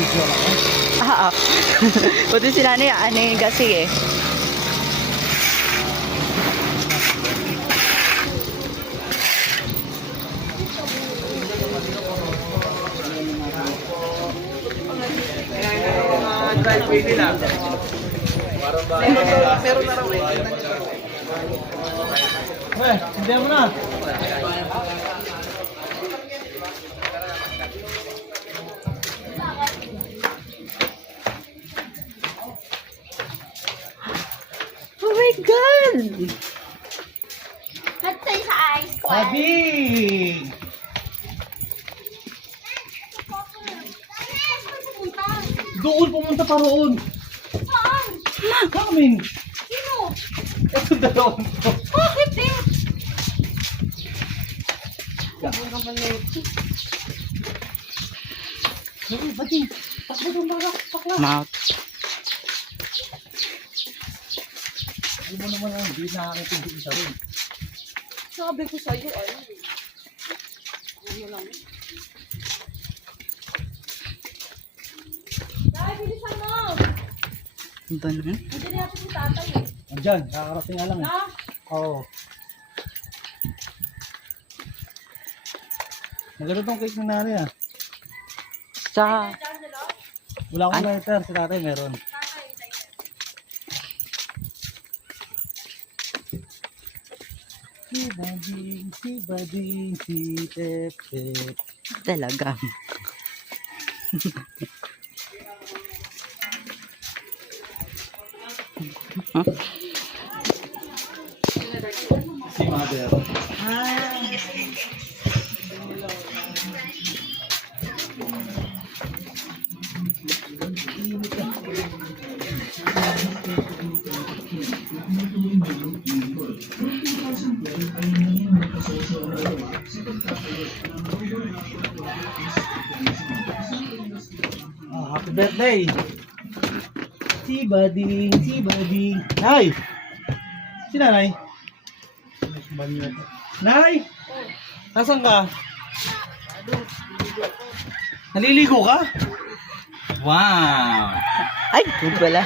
Video lang eh. Ah, buti si nanay, kasi eh. Driveway nila. Meron na raw eh. Hindi mo na. Oh my God! Let's say sa ice ko. Abi! Doon pumunta pa roon. Saan? Kamin. Sino? Ito dalawang to. Bakit eh? Bati. Takbo doon mga pakla. Mouth. Hindi mo naman ang hindi nakakitindi isa rin. Sabi ko sa'yo, ano? Ano lang? Dahil, bilisan mo! Ba na? Hindi na natin si tatay eh. Andyan, kakarating nga lang eh. Ha? Oo. Maganda tong cake ng nanay ah. Sa... Wala akong lighter, si tatay meron. Si Bading, si Pepe. Talaga. Si Mother. Happy birthday! Si Bading, si Bading. Nay! Si nanay? Nay! Nasaan ka? Naliligo ka? Wow! Ay, good pala.